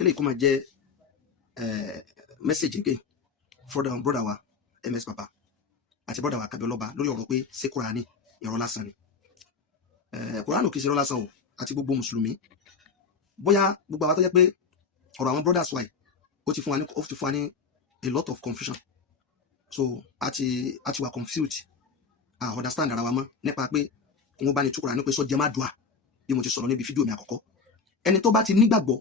kílè kó máa jẹ́ message again brother wa MS Papa àti brother wa Kabioloba lórí ọ̀rọ̀ pé ṣé Kùránì irọ́ lásán ni. Kùránì kì í ṣe irọ́ lásán o, àti gbogbo mùsùlùmí bóyá gbogbo àwọn tó jẹ́ pé ọ̀rọ̀ àwọn brothers wa yìí ó ti fún wa ní a lot of confusion, so àti wà confused understand ara wa mọ́ nípa pé wọ́n bá ní tú Kùránì pé sọ jẹ́ má dùà bí mo ti sọ̀rọ̀ níbi fídíò mi àkọ́kọ́. Ẹni tó bá ti nígbàgbọ́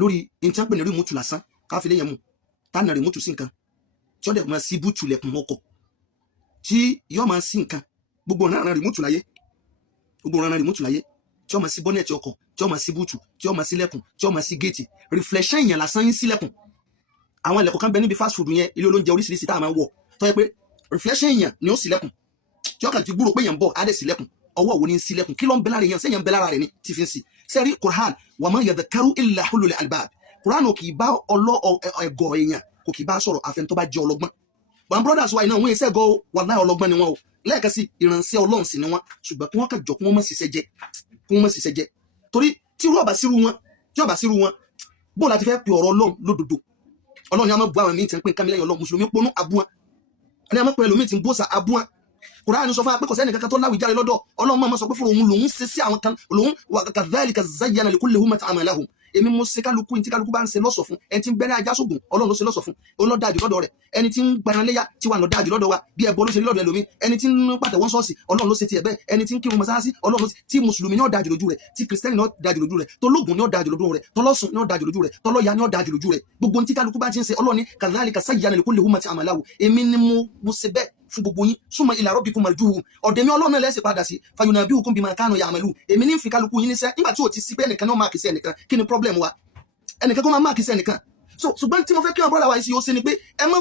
lórí ìtàn pé ní rìmútù lásán káfílẹ̀ yẹn mú tánà rìmútù sí nǹkan tí ó dẹ̀ máa sí bútù lẹ̀kùn ọkọ̀ tí yóò máa sí nǹkan gbogbo ọ̀nà rìmútù láyé tí ó máa sí bọ́nẹ̀tì ọkọ̀ tí ó máa sí bútù tí ó máa sí lẹ̀kùn tí ó máa sí géètì reflection yẹn lásán yín sí lẹ̀kùn. Àwọn ilẹ̀kùn kan bẹ níbi fast food yẹn, ilé olóúnjẹ oríṣiríṣi tá a máa wọ̀ tó yẹ pé reflection yẹn ni ó sí lẹ̀kùn tí ó kàn ti gbúrò pé yẹn ń bọ̀ á dẹ̀ sí lẹ̀kùn. Ọwọ́ wo ni ń sí lẹ̀kùn? Kí ló ń bẹ lára yẹn? sẹ́yìn ń bẹ lára rẹ̀ ni tí fi ń sí. Sẹ́rí Qur'an wa ma yadhakkaru illa ulul albab. Qur'an kì í bá ẹ̀gọ́ èèyàn kò kì í bá sọ̀rọ̀ àfẹn tó bá jẹ́ ọlọ́gbọ́n. Wọn brothers wa iná wọn iṣẹ́ gọ́ wallahi ọlọ́gbọ́n ni wọn o, lẹ́ẹ̀kan sí ìránṣẹ́ Ọlọ́run sì ni wọn, ṣùgbọ́n kí wọ́n kàn jọ kí wọ́n má ṣiṣẹ́ jẹ torí tí irú ọba sírú wọn bó láti fẹ́ pe ọ̀rọ̀ Ọlọ́run lódodo. Ọlọ́run ni a máa bu àwọn míì tí ń pín kámi lẹ́yìn Ọlọ́run, mùsùlùmí ponú abúwọn ẹni a máa pẹ́ ẹlòmíì tí ń bóṣà abúwọn. Kùránì sọ fún wa pé kò sẹ́ni kankan tó láwùjáre lọ́dọ̀ Ọlọ́run máa sọ pé fún òun lòun ṣe sí àwọn kan lòun wa kadhalika zayyana likulli ummatin amalahum. Èmi mo ṣe kálukú ní tí kálukú bá ń ṣe lọ́sọ̀ fún ẹni tí ń bẹ̀rẹ̀ ajá sógun Ọlọ́run ló ṣe lọ́sọ̀ fún òun ló dájú lọ́dọ̀ rẹ̀, ẹni tí ń gbaranléyà tí wà lọ dájú lọ́dọ̀ wa bí ẹbọ ló ṣe lọ́dọ̀ ẹlòmí, ẹni tí ń pàtẹ́wọ́ ṣọ́ọ̀ṣì Ọlọ́run ló ṣe ti ẹ̀bẹ́, ẹni tí ń kírun mọ́sálásí Ọlọ́run ló ṣe tí mùsùlùmí ní ó dájú lójú rẹ̀, tí kìrìsìtẹ́nì ní ó dájú lójú rẹ̀, tológun ní ó dájú lójú rẹ̀, tọlọ́sùn ní ó dájú lójú rẹ̀, tọlọ́ya ní ó dájú lójú rẹ̀. Gbogbo tí kálukú bá ti ń ṣe Ọlọ́run ní kadhalika zayyana likulli ummatin amalahu. Èmi ni mo ṣe bẹ́ẹ̀ fún gbogbo yín summa ila rabbikum marjuhum. Ọ̀dẹ̀ mi Ọlọ́run náà lẹ́sẹ̀ padà sí fayunabbi'ukum bima kanu ya'malun. Èmi ní fi kálukú yín níṣẹ́ nígbà tí ò ti sí pé ẹnìkan náà máa kìí sí ẹnìkan. Kí ni problem wa? Ẹnìkan kó máa kìí sí ẹnìkan. So ṣùgbọ́n tí mo fẹ́ kí wọn brother wa yìí ṣe ni pé ẹ má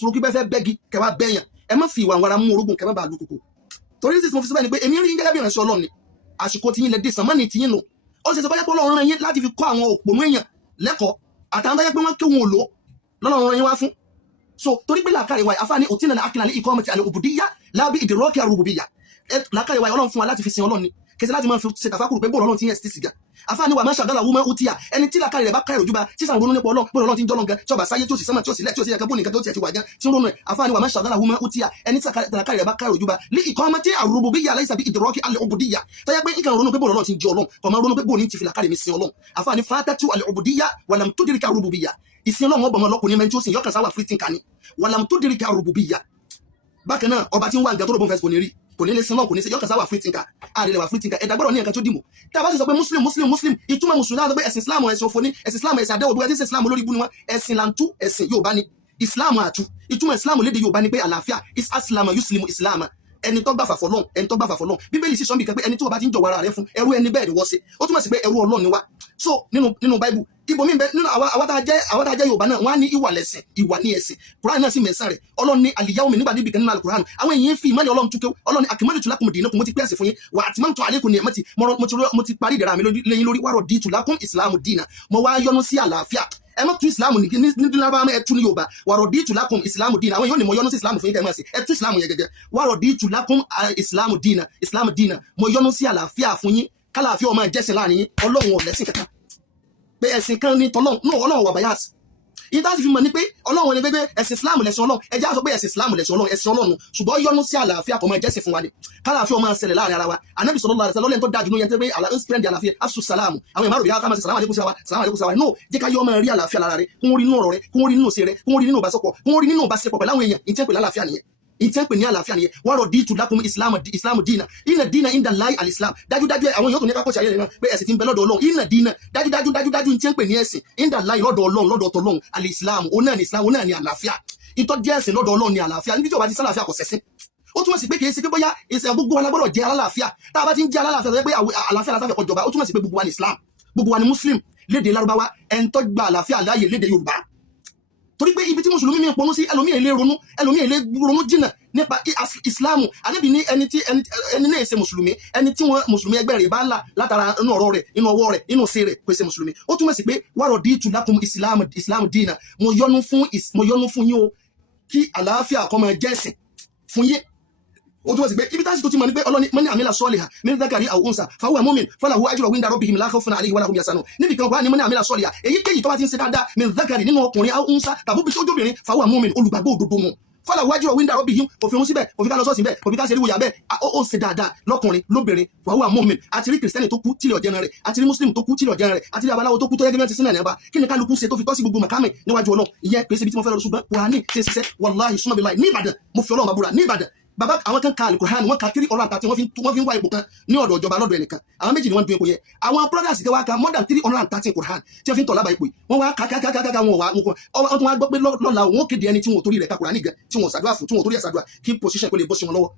sọ̀rọ̀ kí bẹ́ẹ̀ fẹ́ bẹ́gi kẹwàá bẹ́yàn, ẹ má fi ìwà wàrà mú orógùn kẹwàá bá lùkùkù. Torí tí mo fi sọ bẹ́ẹ̀ ni pé èmi rí yín gẹ́gẹ́ bí ìránṣẹ́ Ọlọ́run ni àsìkò tí yín lè dé sànmọ́nì tí yín lò. Ó ṣe sọ pé Ọlọ́run rán yín láti fi kọ́ àwọn òpònú èèyàn lẹ́kọ̀ọ́ àtàwọn tó yẹ pé wọ́n kéwọn òlò lọ́lọ́run rán yín wá fún. So torí pé làákàrẹ̀ wa àfáàní òtínà àkìlà ní iqamati al-ubudiyya lábí ìdìrọ́kì ar-rububiyyah. Làákàrẹ̀ wa Ọlọ́run fún wa láti fi sin Ọlọ́run ni kẹsì láti máa fi ṣe tàfàkùrù pé bóòlù Ọlọ́run ti yẹn sí sìgá. Àfáàní wa máa ṣàgálà wúmọ́ ó tíyà ẹni tí làákàrẹ̀ rẹ̀ bá ká ìròjú bá sísàn ronú nípa Ọlọ́run bóòlù Ọlọ́run ti ń jọ́lọ́ gan tí ọba sáyé tí ó sì sánmà tí ó sì lẹ́ tí ó sì yẹ ká bóòlù nǹkan tó tiẹ̀ ti wà gan tí ń ronú ẹ̀. Àfáàní wa máa ṣàgálà wúmọ́ ó tíyà ẹni tí làákàrẹ̀ rẹ̀ bá ká ìròjú bá ní iqamati ar-rububiyyah laysa bi idraki al-ubudiyyah tó yẹ pé nǹkan ronú pé bóòlù Ọlọ́run ti ń jẹ́ Ọlọ́run kò máa ronú pé bóòlù ti fi làákàrẹ̀ mi sin Ọlọ́run. Àfáàní fatatu al-ubudiyyah wa lam tudrika ar-rububiyyah. Ìsìn Ọlọ́run ọba ọmọ ọlọ́kùnrin mẹ́rin tí ó sìn yọkàn sáwà free thinker ni wa lam tudrika ar-rububiyyah. Bákan náà ọba tí ń wá nǹkan tó rògbòn fẹsẹ̀ kò ní lè sin náà kò ní ṣe yọkàn sáwà free thinker àdìlẹ̀ wà free thinker ẹ̀dá gbọ́dọ̀ ní nǹkan tó dìmọ̀. Tí a bá sì sọ pé muslim ìtumọ̀ mùsùlùmí láti pé ẹ̀sìn islam ẹ̀sìn òfò ní ẹ̀sìn islam ẹ̀sìn àdéhùn bí wọ́n ti ṣe islam olórí ibú ni wọ́n ẹ̀sìn làǹtú ẹ̀sìn Yorùbá ni islam àtú ìtumọ̀ islam lédè Yorùbá ni pé àlàáfíà is aslama yuslimu islam ẹni tó gbàfà fọlọ́n ẹni tó gbàfà fọlọ́n. Bíbélì sì sọ bí kan pé ẹni tó bá ti ń jọ̀wọ́ ara rẹ̀ fún ẹrú ẹni bẹ́ẹ̀ ni wọ́n ṣe, ó túmọ̀ sí pé ẹrú Ọlọ́run ni wá. So nínú Bible ibo mi bẹ nínú àwa tá a jẹ́ Yorùbá náà wọ́n á ní ìwà lẹ̀sìn ìwà ní ẹ̀sìn. Quran náà sì mẹ̀sán rẹ̀ Ọlọ́run ní al-yawma nígbà níbi kan nínú al-Quran àwọn èèyàn fi ìmọ̀lẹ̀ Ọlọ́run túkẹ́ Ọlọ́run ní akmaltu lakum dinakum mo ti pèsè fún yín wa atmamtu alaykum ni'mati mo ti parí ìdẹ̀ra mi lẹ́yìn lórí wa raditu lakum islamu dina mo wá yọ́nú sí àlàáfíà. Ẹ má tú ìsìlámù ní lábá ẹ tú ní Yorùbá wa raditu lakum ìsìlámù dina àwọn yóò ní mo yọ́nú sí ìsìlámù fún yín kẹ́ ẹ máa ṣe ẹ tú ìsìlámù yẹn gẹ́gẹ́ wa raditu lakum ìsìlámù dina mo yọ́nú sí àlàáfíà fún yín kálàáfíà ó máa jẹ́sìn láàrin yín Ọlọ́run ò lẹ́sìn kankan pé ẹ̀sìn kan ní tọ́lọ́run náà Ọlọ́run wà báyàsì. Yìí tá sì fi mọ̀ ní pé Ọlọ́run ni pé ẹ̀sìn Islam lẹ̀sìn Ọlọ́run ẹjẹ́ àsọ pé ẹ̀sìn Islam lẹ̀sìn Ọlọ́run ẹ̀sìn Ọlọ́run ṣùgbọ́n yọ́nú sí àlàáfíà kò máa jẹ́sìn fún wa ni kálàáfíà ó máa ṣẹlẹ̀ láàrin ara wa. Ànábì sallallahu alaihi wasallam lẹ́yìn tó dájú ní yẹn tó pé àlàáfíà ń spẹ́ndì àlàáfíà afṣu sàlámù àwọn ìmárùn bí ká máa ṣe sàlámù àlékún sí wa no jẹ́ ká yọ ọmọ rí àlàáfíà lára rẹ̀ kún rí nínú ọ̀rọ̀ rẹ̀ kún rí nínú ṣe rẹ̀ kún rí nínú ìbáṣepọ̀ kún rí nínú ìbáṣepọ̀ pẹ̀lú àwọn èèyàn ìtẹ́ pẹ̀lú àlàáfíà nìyẹn ìtẹ́ pè ní àlàáfíà nìyẹn wa raditu lakum ìsìlámù dínà inna dínà inda Allahi al-islam dájúdájú àwọn yóò tó ní kákọ́ ṣàyẹ̀ náà pé ẹ̀sìn ti ń bẹ lọ́dọ̀ Ọlọ́run inna dínà dájúdájú ìtẹ́ pè ní ẹ̀sìn inda Allahi lọ́dọ̀ Ọlọ́run lọ́dọ̀ tọ́lọ́run al-islam òun náà ní islam òun náà ní àlàáfíà ìtọ́ jẹ́ ẹ̀sìn lọ́dọ̀ Ọlọ́run ní àlàáfíà níbi tí ó bá ti sálàáfíà kò sẹ́sìn. Ó túmọ̀ sí pé kìí ṣe pé bóyá ìsìn gbogbo alágbọ́dọ̀ jẹ́ alálàáfíà tá a bá ti ń jẹ́ alálàáfíà tó yẹ pé àlàáfíà látàfẹ́ kọjọba ó túmọ̀ sí pé gbogbo wa ní islam gbogbo wa ní muslim lédè Lárúbáwá ẹni tó gba àlàáfíà láàyè lédè Yorùbá. Torí pé ibi tí mùsùlùmí mi ń ponú sí ẹlòmíì èlé ronú jìnnà nípa ìsìláàmù. Ànábì ní ẹni náà ṣe mùsùlùmí ẹni tí wọn mùsùlùmí ẹgbẹ́ rẹ̀ bá là látara inú ọ̀rọ̀ rẹ̀ inú ọwọ́ rẹ̀ inú ṣe rẹ̀ pé ṣe mùsùlùmí. Ó túmọ̀ sí pé wa raditu lakum ìsìláàmù dínà mo yọ́nú fún yín o kí àlàáfíà kó máa jẹ́ ẹ̀sìn fún yín ó túmọ̀ sí pé ibi táṣì tó ti mọ̀ ní pé ọlọ́ni mọ́ni àmìlà sọ́ọ̀lìhà min dhakarin aw unsa fahuwa mu'min falahu ajruhu inda rabbihim la khawfun alayhim wa la hum yahzanun níbi kan wà ní mọ́ni àmìlà sọ́ọ̀lìhà èyíkéyìí tó bá ti ń ṣe dáadáa min dhakarin nínú ọkùnrin aw unsa tàbí bí sójóbìnrin fahuwa mu'min olùgbàgbọ́ òdodo mu falahu ajruhu inda rabbihim òfin wọn síbẹ̀ òfin ká lọ sọ́ọ̀sì bẹ́ẹ̀ òfin ká ṣe rí wòyà bẹ́ẹ̀ ó ṣe dáadáa lọ́kùnrin lóbìnrin fahuwa mu'min àti rí kìrìsìtẹ́nì tó kú tílẹ̀ ọ̀jẹ̀rẹ̀ rẹ̀ àti rí mùsùlùmí tó kú tílẹ̀ ọ̀jẹ̀rẹ̀ rẹ̀ àti rí abaláwo tó kú tó yẹ gẹ́gẹ́ ti sínú ẹ̀nẹ́ba kí ni kálukú ṣe tó fi tọ́ sí gbogbo màkámì níwájú Ọlọ́run ìyẹn pèsè ibi tí mo fẹ́ lọ ṣùgbọ́n Kùránì ṣe ṣiṣẹ́ wàláhì súnmọ́ bí láì ní Ìbàdàn mo fi Ọlọ́run bàbúrà ní Ìbàdàn bàbá àwọn kan ka Al-Qur'an wọ́n ka 330 wọ́n fi ń wá ipò kan ní ọ̀dọ̀ ìjọba lọ́dọ̀ ẹnìkan àwọn méjì ni wọ́n dún ipò yẹ àwọn brothers tí wọ́n ka more than 330 Qur'an tí wọ́n fi ń tọ̀ lábàá ipò wọ́n wá kàkàkàkà wọn wà wọ́n tún wá gbọ́ pé lọ́la wọn kéde ẹni tí wọn ò torí rẹ̀ ka Qur'an nìgan tí wọn ò ṣàdúrà fún tí wọn ò torí ẹ̀ ṣàdúrà kí position kò lè bọ́ sí wọn lọ́wọ́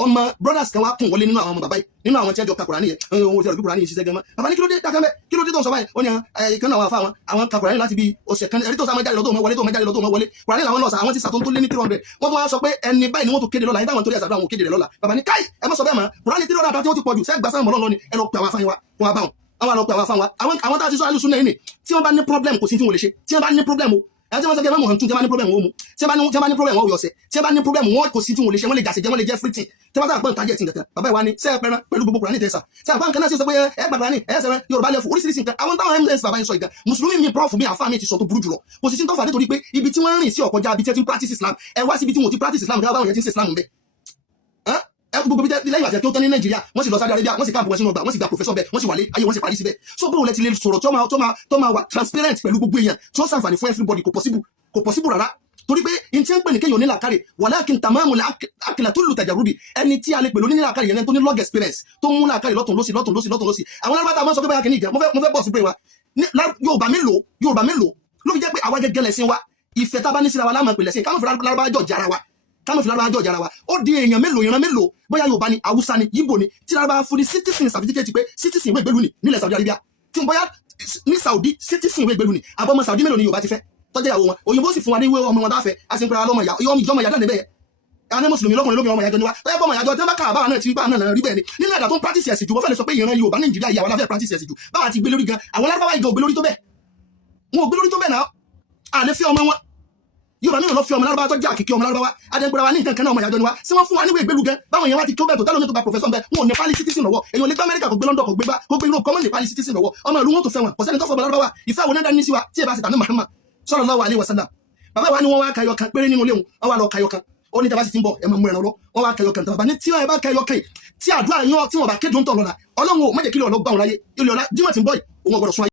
ọmọ brothers kan wá kún wọlé nínú àwọn ọmọ bàbá yìí nínú àwọn tí wọ́n jọ ka Qur'an yẹn ohun tí wọ́n fi Qur'an yìí ṣiṣẹ́ gan mọ́ bàbá ní kí ló dé dákẹ́ mẹ́ kí ló dé tó ń sọ báyìí ó ní ìkan àwọn afá àwọn ka Qur'an láti bí ọ̀sẹ̀ kan ẹ̀rí tó sá máa jáde lọ́tọ̀ wọlé tó máa jáde lọ́tọ̀ wọlé Qur'an làwọn lọ́sà àwọn ti sàtún tó lé ní 300 wọ́n tó wá sọ pé ẹni báyìí ni wọ́n tó kéde lọ́la nígbà wọn torí àṣàdúrà àwọn kéde rẹ̀ lọ́la bàbá ní káì ẹ má sọ bẹ́ẹ̀ mọ́ Qur'an 300 àti ó ti pọ̀jù sẹ́gbà sáà mọ́ lọ́ni ẹ lọ pè àwọn afáyín wa wọn wá bá wọn lọ pè àwọn afáyín wa àwọn tá a ti sọ alùsùn náà ní tí wọ́n bá ní problem kò sí tí wọ́n lè ṣe tí wọ́n bá ní problem o ẹni tí wọ́n sọ jẹ́ mọ́ hàn tún tí wọ́n bá ní problem wọn mu tí wọ́n bá ní problem wọn yọ ọ̀sẹ̀ tí wọ́n bá ní problem wọn kò sí tí wọ́n lè ṣe wọ́n lè jàṣẹ jẹ́ wọ́n lè jẹ́ free tí wọ́n sábà pọ̀ nǹkan jẹ́ ti nǹkan bàbá ìwà ni sẹ́ẹ̀ pẹ̀rẹ̀ pẹ̀lú gbogbo Kùránì tẹ̀sà sẹ́ẹ̀ àpá nǹkan náà sì sọ pé ẹ gbàgbà ní ẹ sẹ́rẹ̀ Yorùbá lẹ́fù oríṣiríṣi nǹkan àwọn táwọn ms bàbá yẹn sọ ìgbà mùsùlùmí mi prof mi àfáà mi ti sọ tó burú jùlọ kò sì sí tó fà nítorí pé ibi tí wọ́n rìn sí ọ̀kọjá ibi tí wọ́n ti practice Islam ẹ wá síbi tí wọ́n ti practice Islam káwọn yẹn ti ń ṣe Islam bẹ́ẹ̀ gbogbo bíi lẹ́yìn àti ẹ̀kọ́ tán ní Nàìjíríà wọ́n sì lọ Saudi Arabia wọ́n sì káàpù wọn sínú ọgbà wọ́n sì gba professor bẹ́ẹ̀ wọ́n sì wálé ayé wọ́n sì parí síbẹ̀ so bóun lẹ ti lè sọ̀rọ̀ tó máa wà transparent pẹ̀lú gbogbo èèyàn tí ó ṣàǹfààní fún everybody kò possible rárá torí pé in tí ń pè ní kéèyàn nílàkàrè walakin tamamu akilatulu tajarudi ẹni tí a lè pè lóní nílàkàrè yẹn tó ní log experience tó mú nílàkàrè lọ́tún lọ́sì àwọn alábàtà máa ń sọ pé báyà kìíní ìjà mo fẹ́ bọ̀ sí pé wa Yorùbá mélòó ló fi jẹ́ pé àwa gẹ́gẹ́ lẹ̀sìn wa ìfẹ́ tá a bá ní síra wa láàmú ìpìlẹ̀ sí káwọn fi lárúbájọ́ jára wa ó di èèyàn mélòó ìran mélòó bóyá Yorùbá ni Haúsá ni Yíbò ni tí lárúbá fún ní citizen certificate pé citizen ìwé ìgbélú ni nílẹ̀ Saudi Arabia tí bóyá ní Saudi citizen ìwé ìgbélú ni àbọ̀mọ Saudi mélòó ni Yorùbá ti fẹ́ tọ́jú ìyàwó wọn òyìnbó sì fún wa ní ìwé ọmọ wọn dáfẹ́ a sì ń pera lọ́mọ ìjọmọ ìyá níbẹ̀ àwọn mùsùlùmí lọ́kùnrin lóbìnrin ọmọ ìyájọ́ ni wa tọ́jú ọmọ ìyájọ́ tí wọ́n bá kà báwa náà ti bá náà rí bẹ́ẹ̀ ni nínú ẹ̀dá tó ń practice ẹ̀sìn jù wọ́n fẹ́ lè sọ pé ìran Yorùbá Nàìjíríà yà wọ́n láfẹ́ practice ẹ̀sìn jù báwa ti gbé lórí gan àwọn lárúbáwá ìgbà ò gbé lórí tó bẹ́ẹ̀ wọn ò gbé lórí tó bẹ́ẹ̀ náà àlẹ́ fi ọmọ wọn Yorùbá mìíràn lọ fi ọmọ lárúbáwá tó jẹ́ àkìkí ọmọ lárúbáwá adẹ́gbẹ̀rẹ̀ wa ní nǹkan kan náà ọmọ ìyájọ́ ni wa sí wọ́n fún wa níwèé ìgbélu gan báwọn èèyàn wá ti tó bẹ́ẹ̀ tó tẹ́lómi tó gba professor bẹ́ẹ̀ wọn ò ní pálí citizen lọ́wọ́ èèyàn lè gbá Amẹ́ríkà kò gbé London kò gbé Europe kọ́mọ́ ní pálí citizen lọ́wọ́ ọmọ ìlú wọn tó fẹ́ wọn kò sẹ́ni tó fọ́ ọmọ lárúbáwá ìfẹ́ àwọn onídàá ní sí wa tí ẹ bá ti tàbí Muhammad sallallahu alaihi wasallam bàbá wa ni wọ́n wá kayọ kan péré nínú ilé wọn wọ́n wá lọ kayọ kan ó ní tàbá sì ti ń bọ̀ ẹ máa mú ẹran lọ wọ́n wá kayọ kan tàbá ní tí wọ́n bá kayọ kan tí àdúrà yín tí wọ́n bá kéde ń tọ̀ lọ́la Ọlọ́run ò má jẹ́ kí lọ́ọ́ lọ gbà wọn láyé ilé ọ̀la Jímọ̀ tí ń bọ̀ yìí òun ọ̀gbọ̀dọ̀ sún